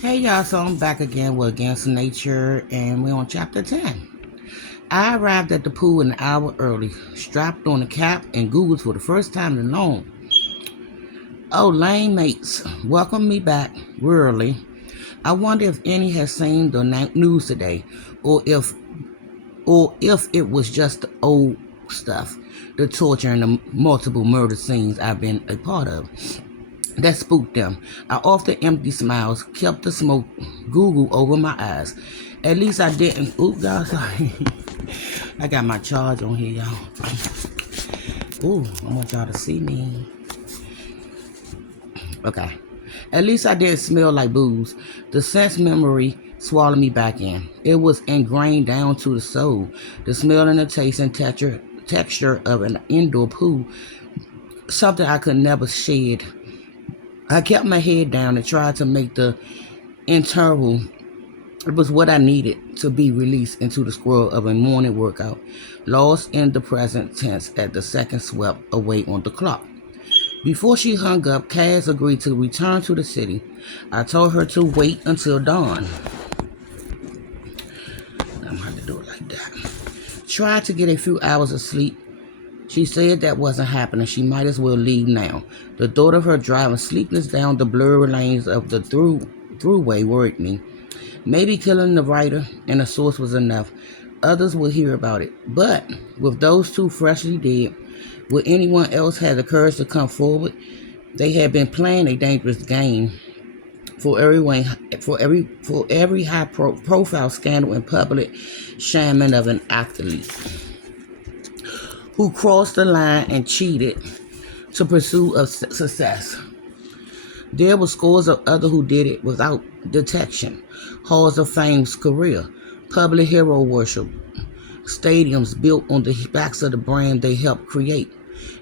Hey y'all, so I'm back again with Against Nature and we're on chapter 10. I arrived at the pool an hour early, strapped on a cap and Googled for the first time in long. Oh, lame mates, welcome me back, early. I wonder if any has seen the news today, or if it was just the old stuff, the torture and the multiple murder scenes I've been a part of. That spooked them. I often empty smiles, kept the smoke Google over my eyes. At least I didn't. Oop, y'all, sorry. I got my charge on here, y'all. Ooh, I want y'all to see me. Okay. At least I didn't smell like booze. The sense memory swallowed me back in. It was ingrained down to the soul. The smell and the taste and texture of an indoor pool. Something I could never shed. I kept my head down and tried to make the interval. It was what I needed to be released into the swirl of a morning workout, lost in the present tense as the second swept away on the clock. Before she hung up, Kaz agreed to return to the city. I told her to wait until dawn. I'm going to have to do it like that. Tried to get a few hours of sleep. She said that wasn't happening. She might as well leave now. The thought of her driving sleepless down the blurry lanes of the throughway worried me. Maybe killing the writer and the source was enough. Others would hear about it. But with those two freshly dead, would anyone else have the courage to come forward? They had been playing a dangerous game. For every high profile scandal and public shaming of an athlete who crossed the line and cheated to pursue of success. There were scores of others who did it without detection. Halls of Fame's career, public hero worship, stadiums built on the backs of the brand they helped create.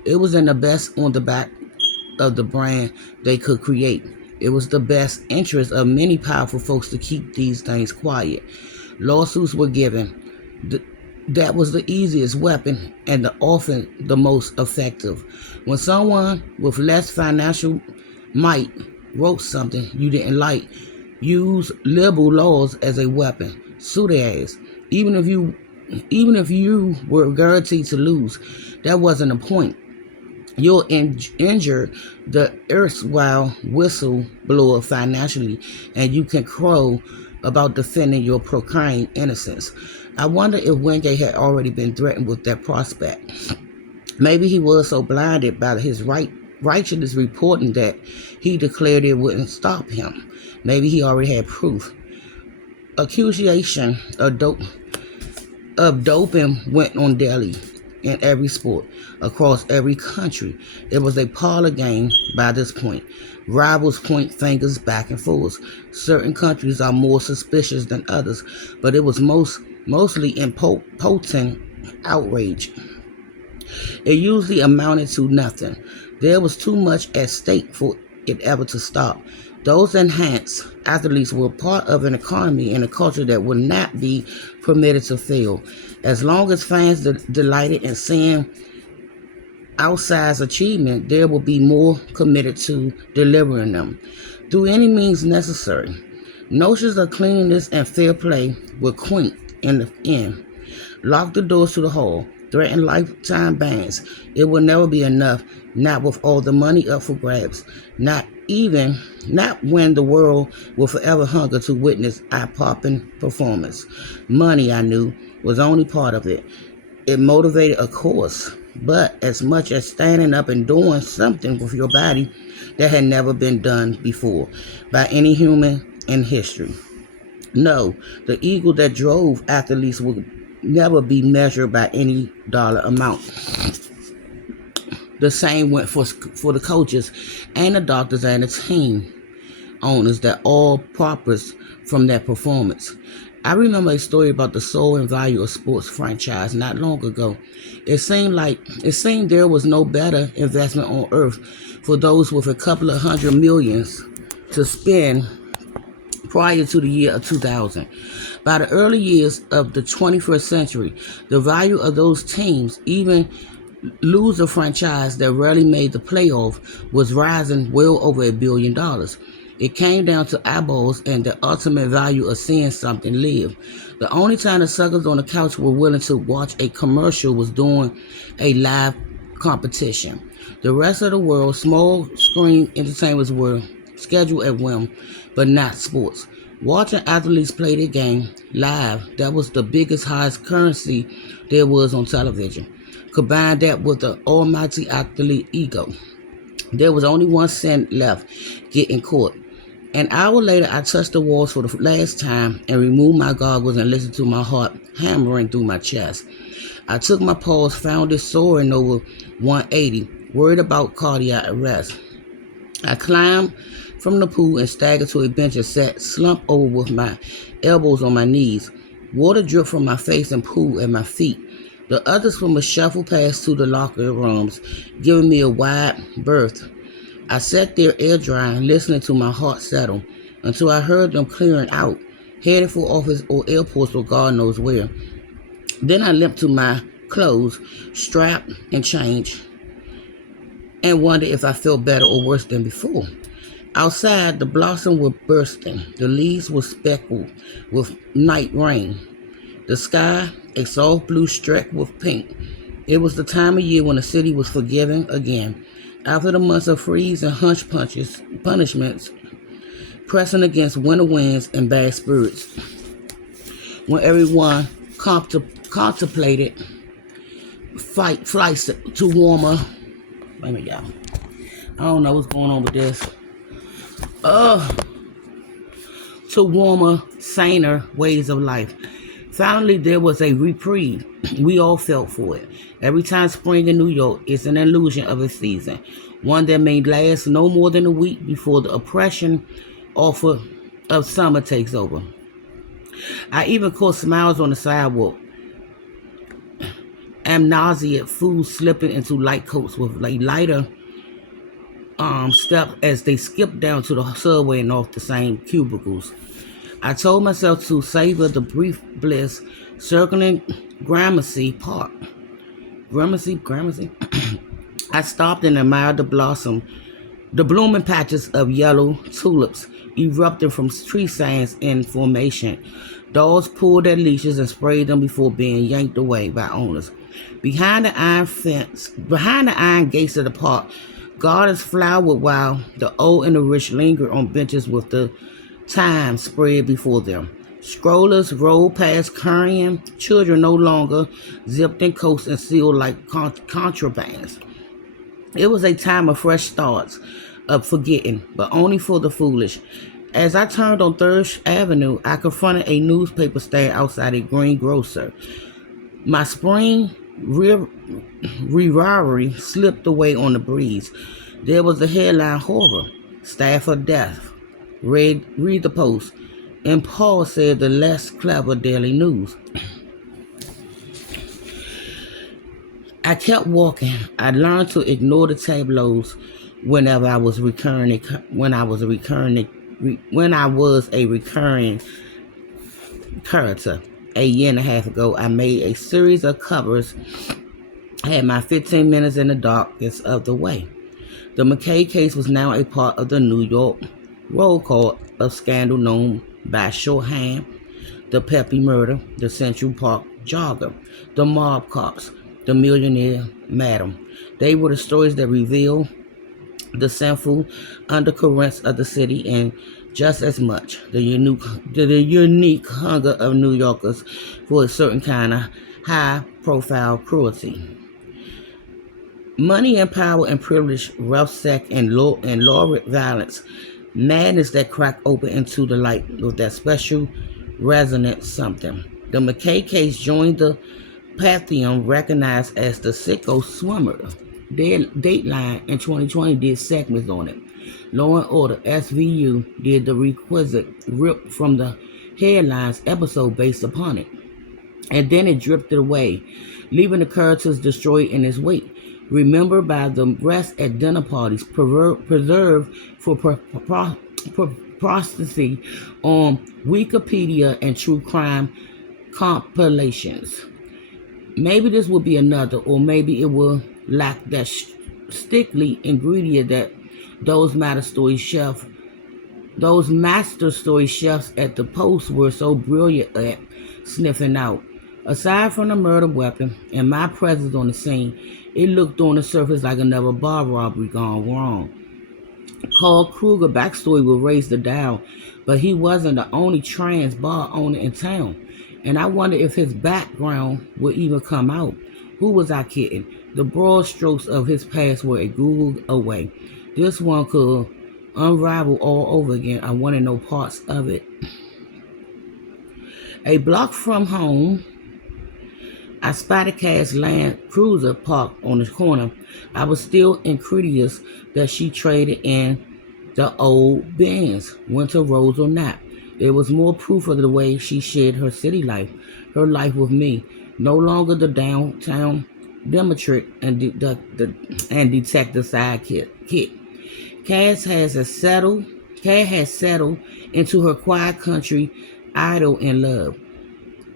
It was in the best on the back of the brand they could create. It was the best interest of many powerful folks to keep these things quiet. Lawsuits were given. That was the easiest weapon and often the most effective. When someone with less financial might wrote something you didn't like, use liberal laws as a weapon. Sue their ass. Even if you were guaranteed to lose, that wasn't the point. You'll injure the erstwhile whistleblower financially, and you can crow about defending your proclaimed innocence. I wonder if Wingate had already been threatened with that prospect. Maybe he was so blinded by his righteousness reporting that he declared it wouldn't stop him. Maybe he already had proof. Accusation of doping went on daily in every sport, across every country. It was a parlor game by this point. Rivals point fingers back and forth. Certain countries are more suspicious than others, but it was mostly impotent outrage. It usually amounted to nothing. There was too much at stake for it ever to stop. Those enhanced athletes were part of an economy and a culture that would not be permitted to fail. As long as fans delighted in seeing outsized achievement, there will be more committed to delivering them through any means necessary. Notions of cleanliness and fair play were quaint in the end. Lock the doors to the hall, threaten lifetime bans. It will never be enough, not with all the money up for grabs, not when the world will forever hunger to witness eye-popping performance. Money, I knew, was only part of it. It motivated, of course, but as much as standing up and doing something with your body that had never been done before by any human in history. No, the ego that drove athletes would never be measured by any dollar amount. The same went for the coaches and the doctors and the team owners that all profited from that performance. I remember a story about the soul and value of sports franchise not long ago. It seemed there was no better investment on earth for those with a couple of $100 million to spend prior to the year of 2000. By the early years of the 21st century, the value of those teams, even loser franchise that rarely made the playoff, was rising well over $1 billion. It came down to eyeballs and the ultimate value of seeing something live. The only time the suckers on the couch were willing to watch a commercial was during a live competition. The rest of the world, small screen entertainments were scheduled at whim, but not sports. Watching athletes play the game live, that was the biggest, highest currency there was on television. Combine that with the almighty athlete ego. There was only 1 cent left getting caught. An hour later, I touched the walls for the last time and removed my goggles and listened to my heart hammering through my chest. I took my pulse, found it soaring over 180, worried about cardiac arrest. I climbed from the pool and staggered to a bench and sat slumped over with my elbows on my knees. Water dripped from my face and pooled at my feet. The others from a shuffle passed to the locker rooms, giving me a wide berth. I sat there air drying, listening to my heart settle, until I heard them clearing out, headed for office or airports or God knows where. Then I limped to my clothes, strapped and changed, and wondered if I felt better or worse than before. Outside, the blossoms were bursting. The leaves were speckled with night rain. The sky, a soft blue streaked with pink. It was the time of year when the city was forgiving again. After the months of freeze and punishments, pressing against winter winds and bad spirits. When everyone contemplated flights to warmer. Wait a minute, y'all. I don't know what's going on with this. To warmer, saner ways of life. Finally, there was a reprieve. We all felt for it. Every time spring in New York is an illusion of a season, one that may last no more than a week before the oppression offer of summer takes over. I even caught smiles on the sidewalk. Nauseated fools slipping into light coats with lighter steps as they skipped down to the subway and off the same cubicles. I told myself to savor the brief bliss circling Gramercy Park. Gramercy? I stopped and admired the blooming patches of yellow tulips erupting from tree stands in formation. Dogs pulled their leashes and sprayed them before being yanked away by owners. Behind the iron gates of the park, gardens flowered while the old and the rich lingered on benches with the time spread before them. Strollers rolled past carrying children no longer zipped in coats and sealed like contrabands. It was a time of fresh starts, of forgetting, but only for the foolish. As I turned on 3rd Avenue, I confronted a newspaper stand outside a greengrocer. My spring reverie slipped away on the breeze. There was the headline horror, staff of death. Read the post, and Paul said the less clever Daily News. I kept walking. I learned to ignore the tableaus when I was a recurring character. A year and a half ago, I made a series of covers. I had my 15 minutes in the darkest of the way. The McKay case was now a part of the New York roll call of scandal known by shorthand: the Pepe murder, the Central Park jogger, the mob cops, the millionaire madam. They were the stories that reveal the sinful undercurrents of the city and just as much the unique hunger of New Yorkers for a certain kind of high-profile cruelty. Money and power and privilege, rough sex and lurid violence, madness that cracked open into the light with that special resonant something. The McKay case joined the pantheon recognized as the sicko swimmer. Dateline in 2020 did segments on it. Law and Order SVU did the requisite rip from the headlines episode based upon it. And then it drifted away, leaving the characters destroyed in its wake. Remembered by the rest at dinner parties, preserved for prosperity on Wikipedia and true crime compilations. Maybe this will be another, or maybe it will lack that stickly ingredient that those Matter Stories chef Those master story chefs at the Post were so brilliant at sniffing out. Aside from the murder weapon and my presence on the scene, it looked on the surface like another bar robbery gone wrong. Carl Kruger backstory will raise the dial, but he wasn't the only trans bar owner in town. And I wonder if his background would even come out. Who was I kidding? The broad strokes of his past were a Google away. This one could unravel all over again. I want to know parts of it. A block from home, I spotted Cass' Land Cruiser parked on the corner. I was still incredulous that she traded in the old Benz, Winter Rose or not. It was more proof of the way she shared her city life, her life with me. No longer the downtown Demetric and detective sidekick. Cass has settled into her quiet country, idle in love.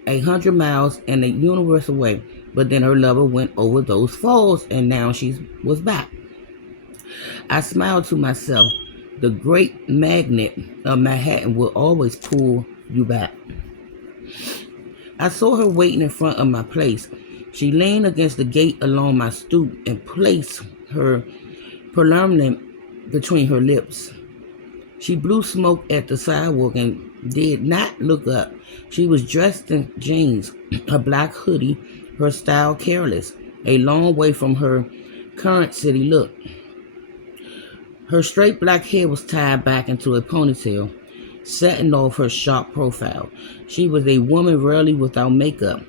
100 miles and a universe away, but then her lover went over those falls and now she was back. I smiled to myself. The great magnet of Manhattan will always pull you back. I saw her waiting in front of my place. She leaned against the gate along my stoop and placed her preliminary between her lips. She blew smoke at the sidewalk and did not look up. She was dressed in jeans, a black hoodie, her style careless, a long way from her current city look. Her straight black hair was tied back into a ponytail, setting off her sharp profile. She was a woman rarely without makeup.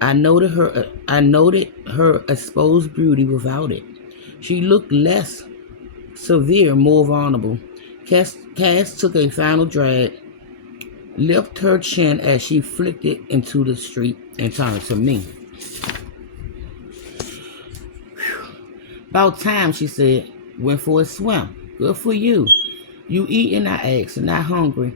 I noted her exposed beauty without it. She looked less severe, more vulnerable. Cass took a final drag, lifted her chin as she flicked it into the street, and turned to me. About time, she said. Went for a swim. Good for you. You eating? I asked. Not hungry.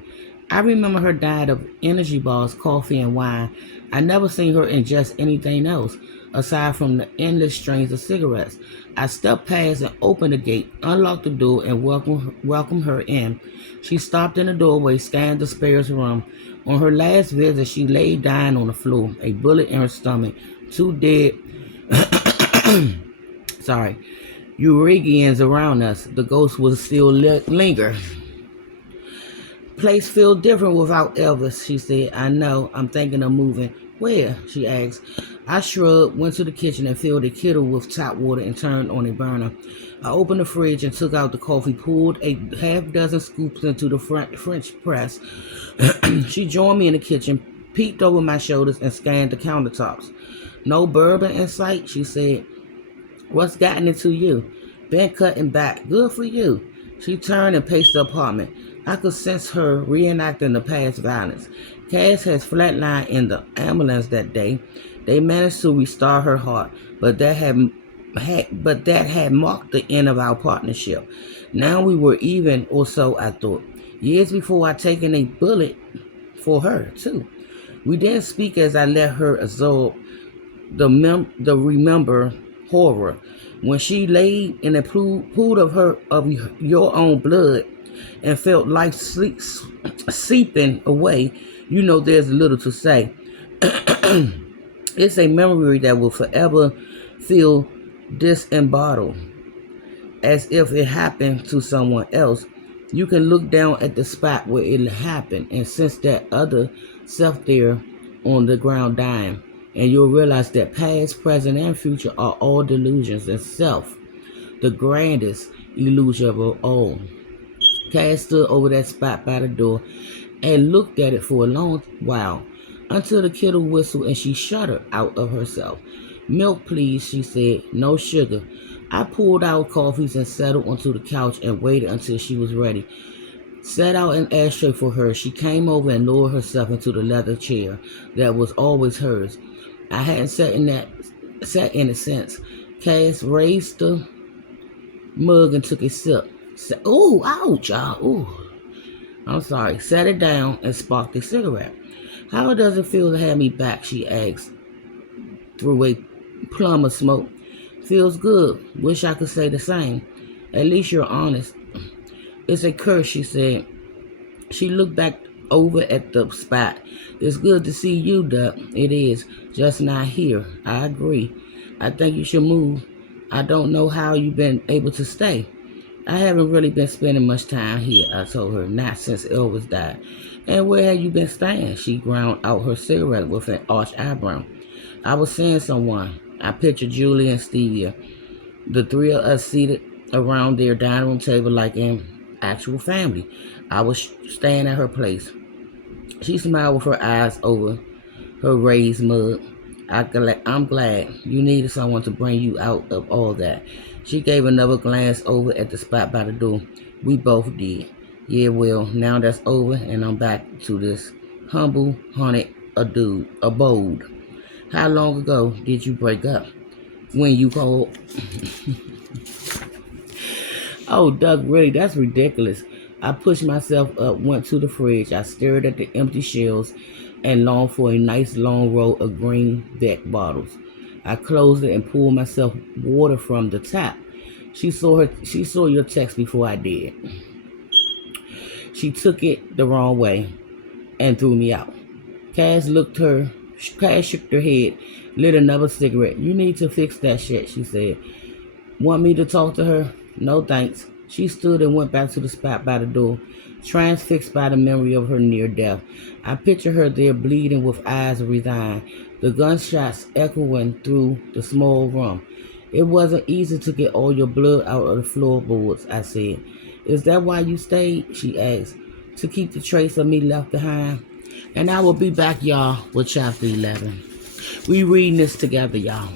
I remember her diet of energy bars, coffee, and wine. I never seen her ingest anything else, aside from the endless strings of cigarettes. I stepped past and opened the gate, unlocked the door, and welcomed her in. She stopped in the doorway, scanned the spare's room. On her last visit, she lay dying on the floor, a bullet in her stomach, 2 dead Euregians around us. The ghost will still linger. Place feel different without Elvis, she said. I know. I'm thinking of moving. Where? She asked. I shrugged, went to the kitchen and filled a kettle with tap water and turned on a burner. I opened the fridge and took out the coffee, poured a half-dozen scoops into the French press. She joined me in the kitchen, peeked over my shoulders, and scanned the countertops. No bourbon in sight, she said. What's gotten into you? Been cutting back. Good for you. She turned and paced the apartment. I could sense her reenacting the past violence. Cass has flatlined in the ambulance that day. They managed to restore her heart, but that had marked the end of our partnership. Now we were even, or so I thought. Years before I'd taken a bullet for her, too. We didn't speak as I let her absorb the remember horror. When she laid in a pool of your own blood and felt life seeping away, you know there's little to say. It's a memory that will forever feel disembodied, as if it happened to someone else. You can look down at the spot where it happened and sense that other self there on the ground dying, and you'll realize that past, present, and future are all delusions, and self, the grandest illusion of all. Cass stood over that spot by the door and looked at it for a long while, until the kettle whistled and she shuddered out of herself. Milk, please, she said. No sugar. I poured out coffees and settled onto the couch and waited until she was ready. Set out an ashtray for her. She came over and lowered herself into the leather chair that was always hers. I hadn't sat in it since. Cass raised the mug and took a sip. Ooh, ouch, ooh. I'm sorry. Set it down and sparked a cigarette. How does it feel to have me back? She asked through a plum of smoke. Feels good. Wish I could say the same. At least you're honest. It's a curse, she said. She looked back over at the spot. It's good to see you, Duck. It is. Just not here. I agree. I think you should move. I don't know how you've been able to stay. I haven't really been spending much time here, I told her, not since Elvis died. And where have you been staying? She ground out her cigarette with an arched eyebrow. I was seeing someone. I pictured Julie and Stevia, the three of us seated around their dining room table like an actual family. I was staying at her place. She smiled with her eyes over her raised mug. I'm glad you needed someone to bring you out of all that. She gave another glance over at the spot by the door. We both did. Yeah, well, now that's over, and I'm back to this humble, haunted abode. How long ago did you break up? When you called? Oh, Doug, really, that's ridiculous. I pushed myself up, went to the fridge. I stared at the empty shelves and longed for a nice long row of green deck bottles. I closed it and poured myself water from the tap. She saw your text before I did. She took it the wrong way and threw me out. Cass shook her head, lit another cigarette. You need to fix that shit, she said. Want me to talk to her? No thanks. She stood and went back to the spot by the door, transfixed by the memory of her near death. I picture her there bleeding with eyes resigned, the gunshots echoing through the small room. It wasn't easy to get all your blood out of the floorboards, I said. Is that why you stayed? She asked. To keep the trace of me left behind. And I will be back, y'all, with chapter 11. We reading this together, y'all.